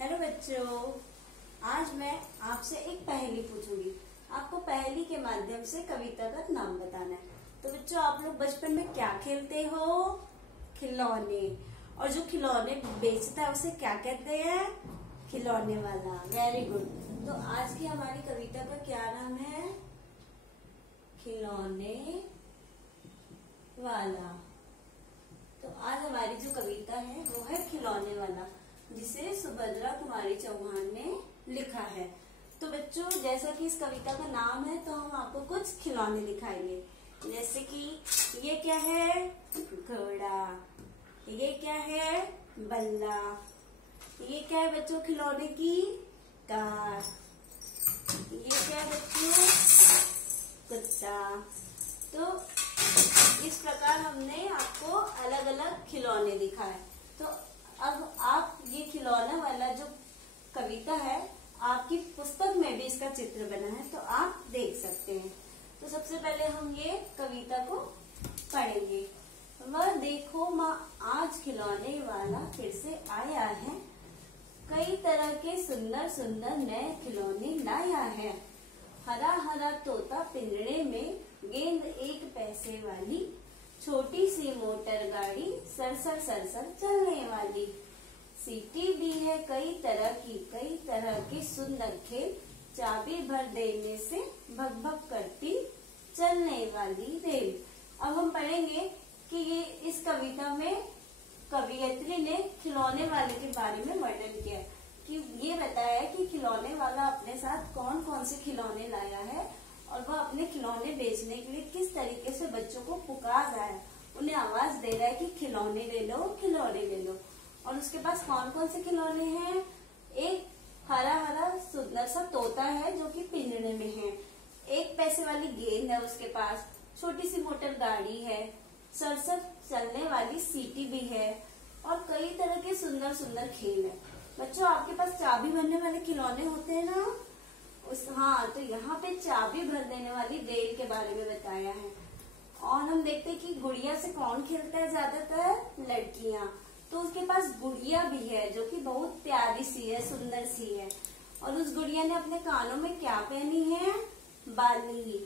Hello बच्चों, आज मैं आपसे एक पहेली पूछूंगी। आपको पहेली के माध्यम से कविता का नाम बताना है। तो बच्चों, आप लोग बचपन में क्या खेलते हो? खिलौने। और जो खिलौने बेचता है उसे क्या कहते हैं? खिलौने वाला। Very good. तो आज की हमारी कविता का क्या नाम है? खिलौने वाला। तो आज हमारी जो कविता है वो है खिलौने वाला, जिसे सुभद्रा कुमारी चौहान ने लिखा है। तो बच्चों, जैसा कि इस कविता का नाम है, तो हम आपको कुछ खिलौने दिखाएंगे। जैसे कि ये क्या है? घोड़ा। ये क्या है? बल्ला। ये क्या है बच्चों? खिलौने की कार। ये क्या है बच्चों? कुत्ता। तो इस प्रकार हमने आपको अलग अलग खिलौने दिखाए। तो अब आप ये खिलौना वाला जो कविता है, आपकी पुस्तक में भी इसका चित्र बना है, तो आप देख सकते हैं। तो सबसे पहले हम ये कविता को पढ़ेंगे। वह देखो माँ, आज खिलौने वाला फिर से आया है, कई तरह के सुंदर सुंदर नए खिलौने लाया है। हरा हरा तोता पिंजरे में, गेंद 1 पैसे वाली, छोटी सी मोटर गाड़ी सरसर सरसर चलने वाली। सीटी भी है कई तरह की सुंदर खेल, चाबी भर देने से भग भग करती चलने वाली रेल। अब हम पढ़ेंगे कि ये इस कविता में कवियत्री ने खिलौने वाले के बारे में वर्णन किया है, कि ये बताया कि खिलौने वाला अपने साथ कौन कौन से खिलौने लाया है और वह अपने खिलौने बेचने के लिए किस तरीके से बच्चों को पुकार रहा है, उन्हें आवाज दे रहा है कि खिलौने ले लो, खिलौने ले लो। और उसके पास कौन कौन से खिलौने हैं? एक हरा हरा सुंदर सा तोता है जो कि पिंजरे में है, 1 पैसे वाली गेंद है उसके पास, छोटी सी मोटर गाड़ी है, सरसर चलने वाली सीटी भी है, और कई तरह के सुंदर सुंदर खेल है। बच्चों, आपके पास चाबी भरने वाले खिलौने होते हैं ना? हाँ, तो यहाँ पे चाबी भर देने वाली रेल के बारे में बताया है। और हम देखते हैं कि गुड़िया से कौन खेलता है ज्यादातर? लड़कियां। तो उसके पास गुड़िया भी है जो कि बहुत प्यारी सी है, सुंदर सी है। और उस गुड़िया ने अपने कानों में क्या पहनी है? बाली।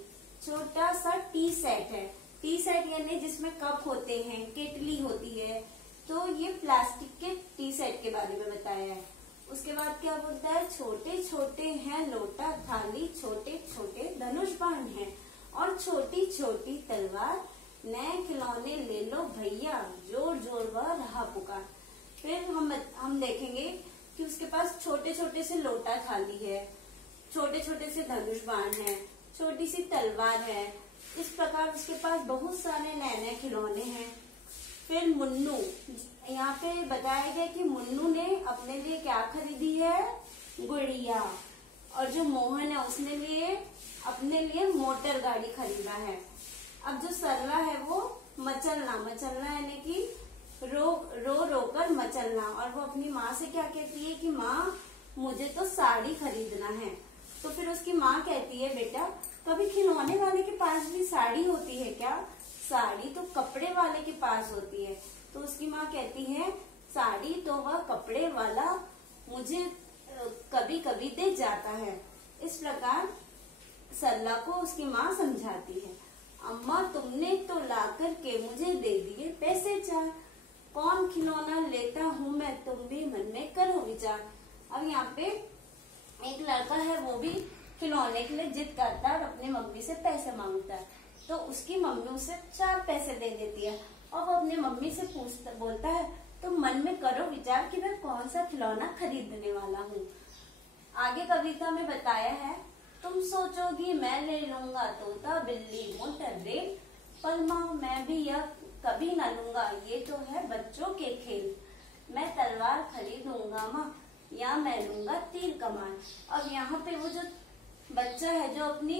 छोटा सा टी सेट है। टी सेट यानी जिसमें कप होते हैं, केटली होती है। तो ये प्लास्टिक के टी सेट के बारे में बताया है। उसके बाद क्या बोलता है? छोटे छोटे हैं लोटा थाली, छोटे छोटे धनुष बाण है, और छोटी छोटी तलवार, नए खिलौने ले लो भैया, जोर जोर वह रहा पुकार। फिर हम देखेंगे कि उसके पास छोटे छोटे से लोटा थाली है, छोटे छोटे से धनुष बाण है, छोटी सी तलवार है। इस प्रकार उसके पास बहुत सारे नए नए खिलौने हैं। फिर मुन्नू, यहाँ पे बताया गया कि मुन्नू ने अपने लिए क्या खरीदी है? गुड़िया। और जो मोहन है उसने लिए अपने लिए मोटर गाड़ी खरीदा है। अब जो सरला है वो मचलना यानी कि रो कर मचलना, और वो अपनी माँ से क्या कहती है कि माँ मुझे तो साड़ी खरीदना है। तो फिर उसकी माँ कहती है, बेटा कभी खिलौने वाले के पास भी साड़ी होती है क्या? साड़ी तो कपड़े वाले के पास होती है। तो उसकी माँ कहती है, साड़ी तो वह कपड़े वाला मुझे कभी कभी दे जाता है। इस प्रकार सरला को उसकी माँ समझाती है। अम्मा तुमने तो ला कर के मुझे दे दिए पैसे 4, कौन खिलौना लेता हूँ मैं, तुम भी मन में करो विचार। अब यहाँ पे एक लड़का है, वो भी खिलौने के लिए जिद करता है और अपनी मम्मी से पैसे मांगता है। तो उसकी मम्मी उसे 4 पैसे दे देती है, और वो अपनी मम्मी से बोलता है, तो मन में करो विचार कि मैं कौन सा खिलौना खरीदने वाला हूँ। आगे कविता में बताया है, तुम सोचोगी मैं ले लूंगा तोता बिल्ली मोटर रेल, पर माँ मैं भी यह कभी न लूंगा, ये तो है बच्चों के खेल। मैं तलवार खरीदूंगा माँ, या मैं लूंगा तीर कमान। अब यहाँ पे वो जो बच्चा है जो अपनी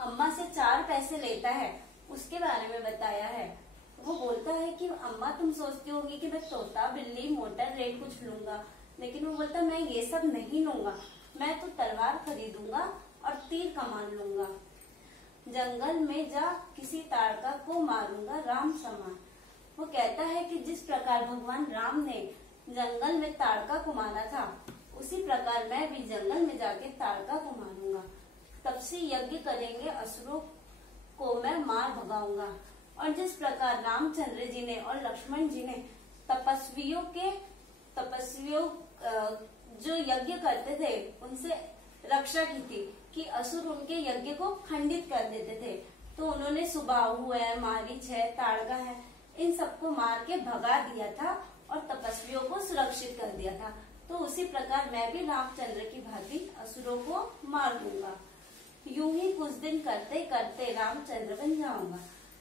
अम्मा से 4 पैसे लेता है, उसके बारे में बताया है। वो बोलता है कि अम्मा तुम सोचती होगी कि मैं तोता बिल्ली मोटर रेल कुछ लूंगा, लेकिन वो बोलता मैं ये सब नहीं लूंगा, मैं तो तलवार खरीदूंगा और तीर कमान लूंगा। जंगल में जा किसी ताड़का को मारूंगा राम समान। वो कहता है कि जिस प्रकार भगवान राम ने जंगल में ताड़का को मारा था, उसी प्रकार मैं भी जंगल में जाके ताड़का को मारूंगा। तब से यज्ञ करेंगे असुरों को मैं मार भगाऊंगा। और जिस प्रकार रामचंद्र जी ने और लक्ष्मण जी ने तपस्वियों जो यज्ञ करते थे उनसे रक्षा की थी कि असुर उनके यज्ञ को खंडित कर देते थे, तो उन्होंने सुबाहु है, मारीच है, ताड़का है, इन सबको मार के भगा दिया था और तपस्वियों को सुरक्षित कर दिया था। तो उसी प्रकार मैं भी रामचंद्र की भांति असुरों को मार दूंगा। यूं ही कुछ दिन करते करते रामचंद्र बन जाऊंगा।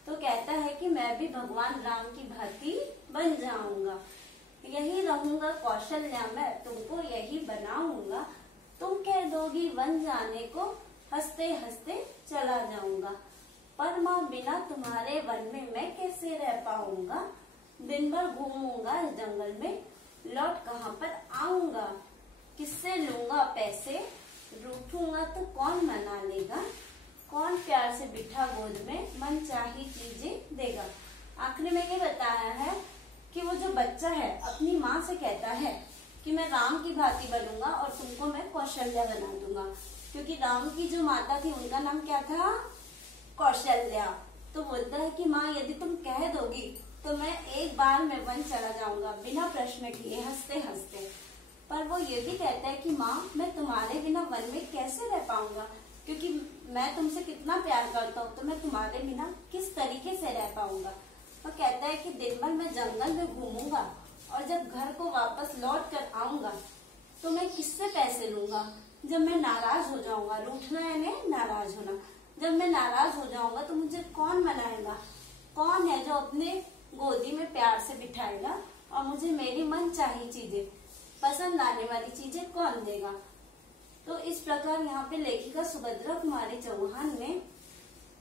तो कहता है कि मैं भी भगवान राम की भांति बन जाऊंगा, यही रहूंगा कौशल्या में, तुमको यही बनाऊंगा। तुम कह दोगी वन जाने को, हंसते हंसते चला जाऊंगा। पर माँ बिना तुम्हारे वन में मैं कैसे रह पाऊंगा। दिन भर घूमूंगा जंगल में, लौट कहाँ पर आऊंगा। किससे लूंगा पैसे, रूठूंगा तो कौन मना लेगा। कौन प्यार से बिठा गोद में मन चाही चीजें देगा। आखिर में ये बताया है कि वो जो बच्चा है अपनी माँ से कहता है कि मैं राम की भांति बनूंगा और तुमको मैं कौशल्या बना दूंगा, क्योंकि राम की जो माता थी उनका नाम क्या था, कौशल्या। तो बोलता है कि माँ यदि तुम कह दोगी तो मैं एक बार में वन चला जाऊंगा बिना प्रश्न किए, हंसते हंसते। पर वो ये भी कहता है कि माँ मैं तुम्हारे बिना वन में कैसे रह पाऊंगा, क्योंकि मैं तुमसे कितना प्यार करता हूँ, तो मैं तुम्हारे बिना किस तरीके से रह पाऊंगा। तो कहता है कि दिन भर मैं जंगल में घूमूंगा और जब घर को वापस लौट कर आऊंगा तो मैं किससे पैसे लूंगा। जब मैं नाराज हो जाऊंगा, रूठना यानी नाराज होना, जब मैं नाराज हो जाऊंगा तो मुझे कौन मनाएगा। कौन है जो अपने गोदी में प्यार से बिठाएगा और मुझे मेरी मन चाही चीजें, पसंद आने वाली चीजें कौन देगा। तो इस प्रकार यहाँ पे लेखिका सुभद्रा कुमारी चौहान ने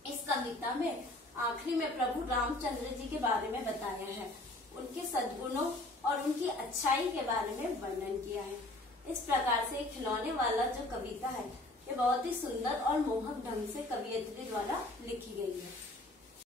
इस कविता में आखिरी में प्रभु रामचंद्र जी के बारे में बताया है, उनके सद्गुणों और उनकी अच्छाई के बारे में वर्णन किया है। इस प्रकार से खिलौने वाला जो कविता है ये बहुत ही सुंदर और मोहक ढंग से कवियत्री द्वारा लिखी गई है।